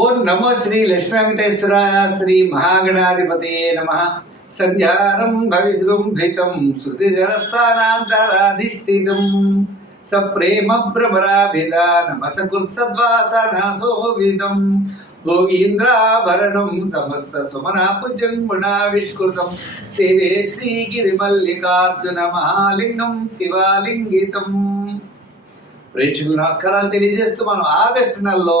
ఓం నమో శ్రీ లక్ష్మీ వెంకటేశ్వర శ్రీ మహాగణాధిపతయే నమ. సంధ్యారం భవిజృంభితం శృతిజరస్థానాంతరాధిష్ఠితం సప్రేమ భ్రమరాభిధానమసకృత్సద్వాసనాశోభితం భోగీంద్రాభరణం సమస్త సుమనాపుజం గుణావిష్కృతం. సేవే శ్రీగిరిమల్లికార్జున మహాలింగం శివాలింగితం. ప్రేక్షకులు నమస్కారాలు తెలియజేస్తూ మనం ఆగస్టు నెలలో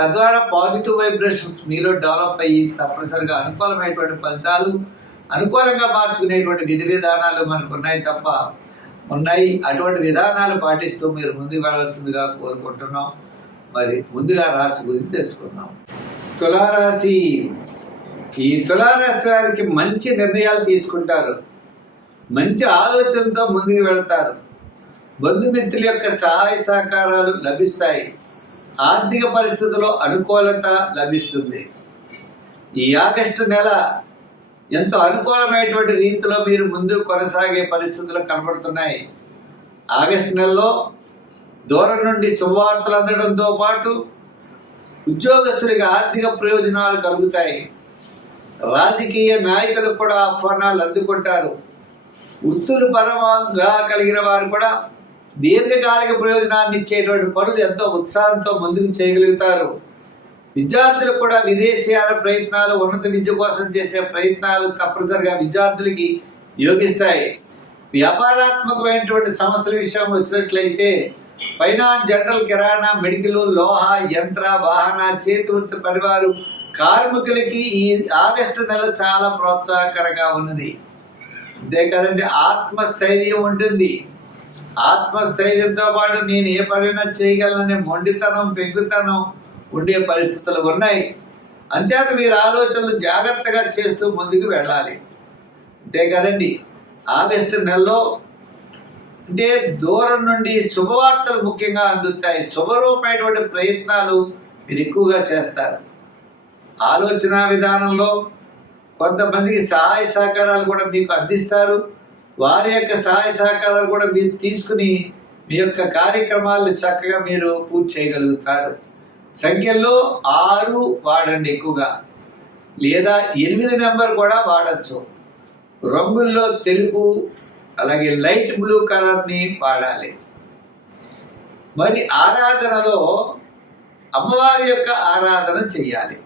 తద్వారా పాజిటివ్ వైబ్రేషన్స్ మీలో డెవలప్ అయ్యి తప్పనిసరిగా అనుకూలమైనటువంటి ఫలితాలు అనుకూలంగా మార్చుకునేటువంటి విధి విధానాలు మనకు ఉన్నాయి తప్ప ఉన్నాయి. అటువంటి విధానాలు పాటిస్తూ మీరు ముందుకు వెళ్ళాల్సిందిగా కోరుకుంటున్నాం. మరి ముందుగా రాశి గురించి తెలుసుకుందాం. తులారాశి. ఈ తులారాశి వారికి మంచి నిర్ణయాలు తీసుకుంటారు. మంచి ఆలోచనతో ముందుకు వెళతారు. బంధుమిత్రుల యొక్క సహాయ సహకారాలు లభిస్తాయి. ఆర్థిక పరిస్థితుల్లో అనుకూలత లభిస్తుంది. ఈ ఆగస్టు నెల ఎంతో అనుకూలమైనటువంటి రీతిలో మీరు ముందు కొనసాగే పరిస్థితులు కనబడుతున్నాయి. ఆగస్టు నెలలో దూరం నుండి శుభవార్తలు అందడంతో పాటు ఉద్యోగస్తులకి ఆర్థిక ప్రయోజనాలు కలుగుతాయి. రాజకీయ నాయకులు కూడా ఆహ్వానాలు అందుకుంటారు. వృత్తులు పరమంగా కలిగిన వారు కూడా దీర్ఘకాలిక ప్రయోజనాన్ని ఇచ్చేటువంటి పనులు ఎంతో ఉత్సాహంతో ముందుకు చేయగలుగుతారు. విద్యార్థులు కూడా విదేశీయాల ప్రయత్నాలు ఉన్నత విద్య కోసం చేసే ప్రయత్నాలు తప్పనిసరిగా విద్యార్థులకి యోగిస్తాయి. వ్యాపారాత్మకమైనటువంటి సమస్యల విషయం వచ్చినట్లయితే ఫైనాన్స్ జనరల్ కిరాణా మెడికల్ లోహ యంత్ర వాహన చేతివృత్తి పరివారు కార్మికులకి ఈ ఆగస్టు నెల చాలా ప్రోత్సాహకరంగా ఉన్నది. అంతే కదండి ఆత్మస్థైర్యం ఉంటుంది. ఆత్మస్థైర్యంతో పాటు నేను ఏ పనైనా చేయగలననే మొండితనం పెంకుతనం ఉండే పరిస్థితులు ఉన్నాయి. అంతేత మీరు ఆలోచనలు జాగ్రత్తగా చేస్తూ ముందుకు వెళ్ళాలి. అంతే కదండి. ఆగస్టు నెలలో అంటే దూరం నుండి శుభవార్తలు ముఖ్యంగా అందుతాయి. శుభరూపమైనటువంటి ప్రయత్నాలు మీరు ఎక్కువగా చేస్తారు. ఆలోచన విధానంలో కొంతమందికి సహాయ సహకారాలు కూడా మీకు అందిస్తారు. వారి యొక్క సహాయ సహకారాలు కూడా మీరు తీసుకుని మీ యొక్క కార్యక్రమాలను చక్కగా మీరు పూర్తి చేయగలుగుతారు. సంఖ్యల్లో ఆరు వాడండి ఎక్కువగా. లేదా ఎనిమిది నెంబర్ కూడా వాడచ్చు. రంగుల్లో తెలుపు అలాగే లైట్ బ్లూ కలర్ని వాడాలి. మరి ఆరాధనలో అమ్మవారి యొక్క ఆరాధన చేయాలి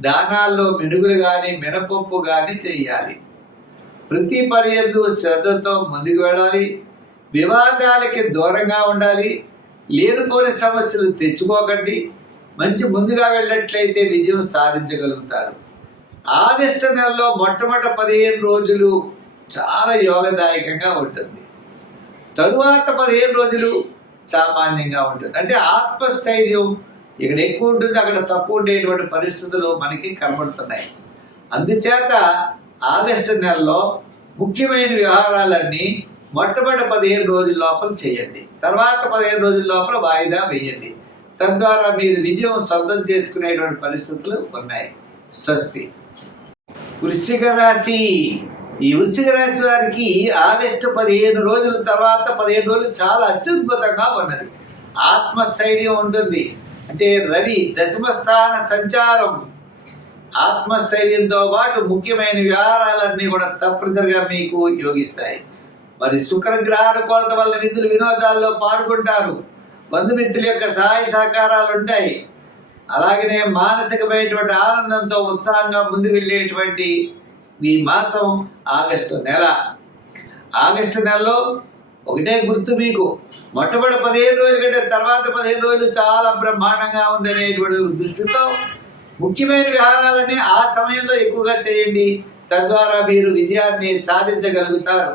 దానాల్లో మినుగులు కానీ మినపప్పు కానీ చేయాలి ప్రతి పర్యందు శ్రద్ధతో ముందుకు వెళ్ళాలి. వివాదాలకి దూరంగా ఉండాలి. లేనిపోని సమస్యలు తెచ్చుకోకండి. మంచి ముందుగా వెళ్ళినట్లయితే విజయం సాధించగలుగుతారు. ఆగస్టు నెలలో మొట్టమొదటి పదిహేను రోజులు చాలా యోగదాయకంగా ఉంటుంది. తరువాత పదిహేను రోజులు సామాన్యంగా ఉంటుంది. అంటే ఆత్మస్థైర్యం ఇక్కడ ఎక్కువ ఉంటుంది. అక్కడ తక్కువ ఉండేటువంటి పరిస్థితులు మనకి కనబడుతున్నాయి. అందుచేత ఆగస్టు నెలలో ముఖ్యమైన వ్యవహారాలన్నీ మొట్టమొదటి పదిహేను రోజుల లోపల చేయండి. తర్వాత పదిహేను రోజుల లోపల వాయిదా వేయండి. తద్వారా మీరు విజయం సొంతం చేసుకునేటువంటి పరిస్థితులు ఉన్నాయి. స్వస్తి. వృశ్చిక రాశి. ఈ వృశ్చిక రాశి వారికి ఆగస్టు పదిహేను రోజుల తర్వాత పదిహేను రోజులు చాలా అత్యద్భుతంగా ఉన్నది. ఆత్మస్థైర్యం ఉంటుంది. అంటే రవి దశమ స్థాన సంచారం ఆత్మస్థైర్యంతో పాటు ముఖ్యమైన వ్యవహారాలన్నీ కూడా తప్పనిసరిగా మీకు యోగిస్తాయి. మరి శుక్రగ్రహాల కొలత వల్ల నిధులు వినోదాల్లో పాల్గొంటారు. బంధుమిత్రుల యొక్క సహాయ సహకారాలు ఉంటాయి అలాగనే మానసికమైనటువంటి ఆనందంతో ఉత్సాహంగా ముందుకు వెళ్ళేటువంటి ఈ మాసం ఆగస్టు నెల. ఆగస్టు నెలలో ఒకటే గుర్తు మీకు. మొట్టమొదటి పదిహేను రోజుల కంటే తర్వాత పదిహేను రోజులు చాలా బ్రహ్మాండంగా ఉందనేటువంటి దృష్టితో ముఖ్యమైన విహారాలన్నీ ఆ సమయంలో ఎక్కువగా చేయండి. తద్వారా మీరు విజయాన్ని సాధించగలుగుతారు.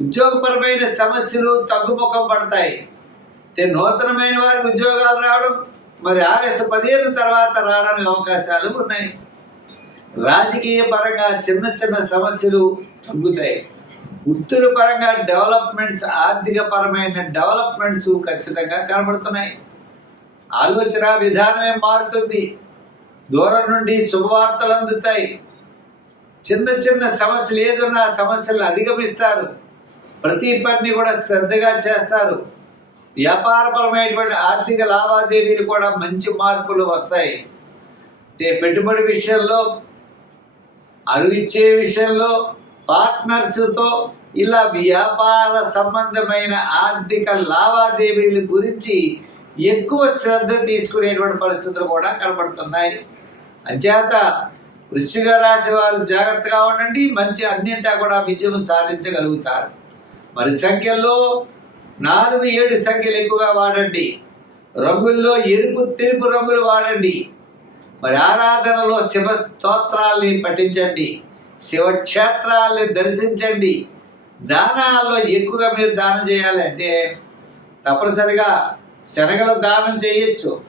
ఉద్యోగపరమైన సమస్యలు తగ్గుముఖం పడతాయి. నూతనమైన వారికి ఉద్యోగాలు రావడం మరి ఆగస్టు పదిహేను తర్వాత రావడానికి అవకాశాలు ఉన్నాయి. రాజకీయ పరంగా చిన్న చిన్న సమస్యలు తగ్గుతాయి. వృత్తుల పరంగా డెవలప్మెంట్స్ ఆర్థిక పరమైన డెవలప్మెంట్స్ ఖచ్చితంగా కనబడుతున్నాయి. ఆలోచన విధానమే మారుతుంది. దూరం నుండి శుభవార్తలు అందుతాయి. చిన్న చిన్న సమస్యలు ఏదన్న సమస్యలను అధిగమిస్తారు. ప్రతి పని కూడా శ్రద్ధగా చేస్తారు. వ్యాపారపరమైనటువంటి ఆర్థిక లావాదేవీలు కూడా మంచి మార్పులు వస్తాయి. పెట్టుబడి విషయంలో అరువిచ్చే విషయంలో పార్ట్నర్స్తో ఇలా వ్యాపార సంబంధమైన ఆర్థిక లావాదేవీల గురించి ఎక్కువ శ్రద్ధ తీసుకునేటువంటి పరిస్థితులు కూడా కనబడుతున్నాయి. అంచేత వృశ్చిక రాశి వారు జాగ్రత్తగా ఉండండి మంచి అన్నింటా కూడా విజయం సాధించగలుగుతారు. మరి సంఖ్యల్లో నాలుగు ఏడు సంఖ్యలు ఎక్కువగా వాడండి. రంగుల్లో ఎరుపు తెలుపు రంగులు వాడండి. మరి ఆరాధనలో శివ స్తోత్రాల్ని పఠించండి. శివక్షేత్రాల్ని దర్శించండి. దానాల్లో ఎక్కువగా మీరు దానం చేయాలంటే తప్పనిసరిగా శనగలు దానం చేయొచ్చు.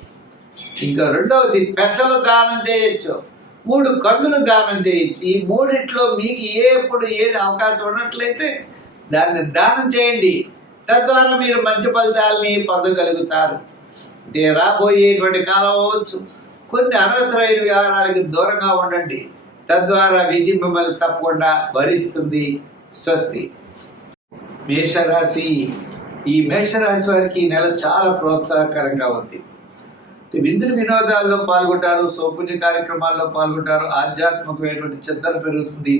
ఇంకా రెండవది పెసలు దానం చేయొచ్చు. మూడు కందులు దానం చేయొచ్చు ఈ మూడిట్లో మీకు ఏ ఎప్పుడు ఏది అవకాశం ఉన్నట్లయితే దాన్ని దానం చేయండి. తద్వారా మీరు మంచి ఫలితాలని పొందగలుగుతారు. అంటే రాబోయేటువంటి కాలం అవ్వచ్చు. కొన్ని అనవసరమైన వ్యవహారాలకు దూరంగా ఉండండి. తద్వారా విజయం మిమ్మల్ని తప్పకుండా భరిస్తుంది స్వస్తి. మేషరాశి. ఈ మేషరాశి వారికి ఈ నెల చాలా ప్రోత్సాహకరంగా ఉంది. విందులు వినోదాల్లో పాల్గొంటారు సౌపుణ్య కార్యక్రమాల్లో పాల్గొంటారు ఆధ్యాత్మికమైనటువంటి చింతన పెరుగుతుంది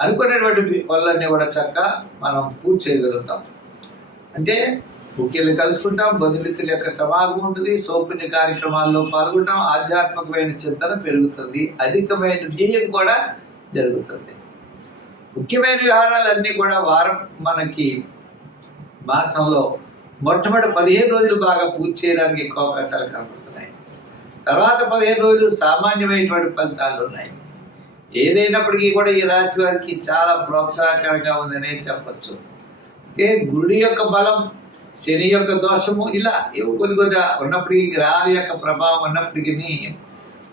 అనుకునేటువంటి పనులన్నీ కూడా చక్క మనం పూర్తి చేయగలుగుతాం. అంటే ముఖ్యులు కలుసుకుంటాం బంధుమిత్రుల యొక్క సమాగం ఉంటుంది సౌపుణ్య కార్యక్రమాల్లో పాల్గొంటాం ఆధ్యాత్మికమైన చింతన పెరుగుతుంది అధికమైన వ్యయం కూడా జరుగుతుంది. ముఖ్యమైన వ్యవహారాలన్నీ కూడా వారం మనకి మాసంలో మొట్టమొదటి పదిహేను రోజులు బాగా పూర్తి చేయడానికి ఎక్కువ అవకాశాలు కనబడుతున్నాయి తర్వాత పదిహేను రోజులు సామాన్యమైనటువంటి ఫలితాలు ఉన్నాయి. ఏదైనప్పటికీ కూడా ఈ రాశి వారికి చాలా ప్రోత్సాహకరంగా ఉందనే చెప్పచ్చు. అంటే గురుడి యొక్క బలం శని యొక్క దోషము ఇలా ఇవి కొన్ని కొన్ని ఉన్నప్పటికీ గ్రహాల యొక్క ప్రభావం ఉన్నప్పటికీ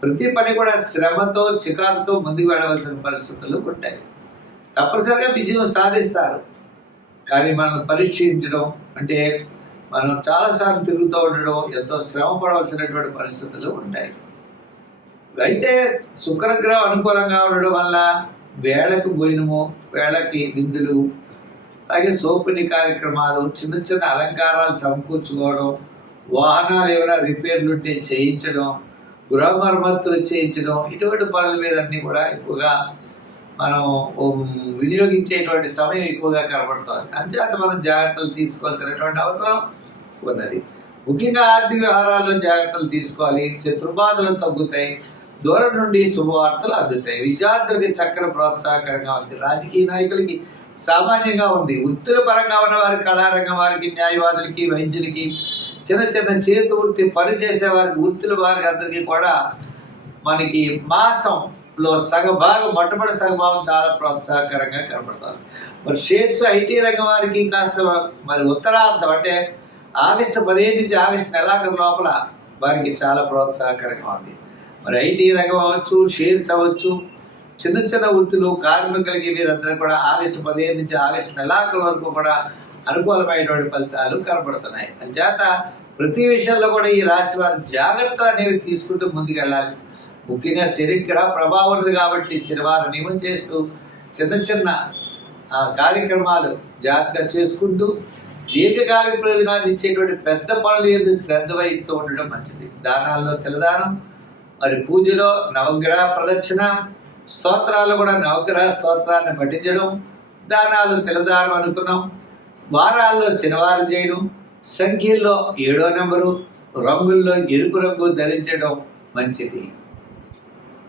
ప్రతి పని కూడా శ్రమతో చికాకుతో ముందుకు వెళ్ళవలసిన పరిస్థితులు ఉంటాయి. తప్పనిసరిగా విజయం సాధిస్తారు. కానీ మనం పరీక్షించడం అంటే మనం చాలాసార్లు తిరుగుతూ ఉండడం ఎంతో శ్రమ పడవలసినటువంటి పరిస్థితులు ఉంటాయి. అయితే శుక్రగ్రహం అనుకూలంగా ఉండడం వల్ల వేళకు భోజనము వేళకి విందులు అలాగే సోపుని కార్యక్రమాలు చిన్న చిన్న అలంకారాలు సమకూర్చుకోవడం వాహనాలు ఏమైనా రిపేర్లు ఉంటే చేయించడం గృహ మరమ్మతులు చేయించడం ఇటువంటి పనుల మీద అన్నీ కూడా ఎక్కువగా మనం వినియోగించేటువంటి సమయం ఎక్కువగా కనబడుతుంది. అంతేత మనం జాగ్రత్తలు తీసుకోవాల్సినటువంటి అవసరం ఉన్నది. ముఖ్యంగా ఆర్థిక వ్యవహారాల్లో జాగ్రత్తలు తీసుకోవాలి. శత్రుబాధలు తగ్గుతాయి. దూరం నుండి శుభవార్తలు అందుతాయి. విద్యార్థులకి చక్కని ప్రోత్సాహకరంగా ఉంది. రాజకీయ నాయకులకి సామాన్యంగా ఉంది. వృత్తుల పరంగా ఉన్న వారి కళారంగం వారికి న్యాయవాదులకి వైద్యులకి చిన్న చిన్న చేతి వృత్తి పని చేసే వారికి వృత్తుల వారికి అందరికీ కూడా మనకి మాసం మాసంలో సగభాగం మొట్టమొదటి సగభాగం చాలా ప్రోత్సాహకరంగా కనపడతారు. మరి షేడ్స్ ఐటీ రంగం వారికి కాస్త మరి ఉత్తరార్థం అంటే ఆగస్టు పదిహేను నుంచి ఆగస్టు నెలాఖరు లోపల వారికి చాలా ప్రోత్సాహకరంగా ఉంది. మరి ఐటీ రంగం అవ్వచ్చు షేర్స్ అవ్వచ్చు చిన్న చిన్న వృత్తులు కార్మికులకి వీరందరూ కూడా ఆగస్టు పదిహేను నుంచి ఆగస్టు నెలాఖరు వరకు కూడా అనుకూలమైనటువంటి ఫలితాలు కనబడుతున్నాయి అంచేత ప్రతి విషయంలో కూడా ఈ రాశి వారు జాగ్రత్తలు అనేవి తీసుకుంటూ ముందుకెళ్ళాలి. ముఖ్యంగా శరీర ప్రభావం ఉంది కాబట్టి శనివారం నియమం చేస్తూ చిన్న చిన్న ఆ, కార్యక్రమాలు జాగ్రత్తగా చేసుకుంటూ దీర్ఘకాలిక ప్రయోజనాలు ఇచ్చేటువంటి పెద్ద పనులు ఏది శ్రద్ధ వహిస్తూ ఉండడం మంచిది. దానాల్లో తెల్లదానం మరి పూజలో నవగ్రహ ప్రదక్షిణ స్తోత్రాలు కూడా నవగ్రహ స్తోత్రాన్ని పఠించడం దానాలు తెలదానం అనుకున్నాం. వారాల్లో శనివారం చేయడం సంఖ్యల్లో ఏడో నెంబరు రంగుల్లో ఎరుపు రంగు ధరించడం మంచిది.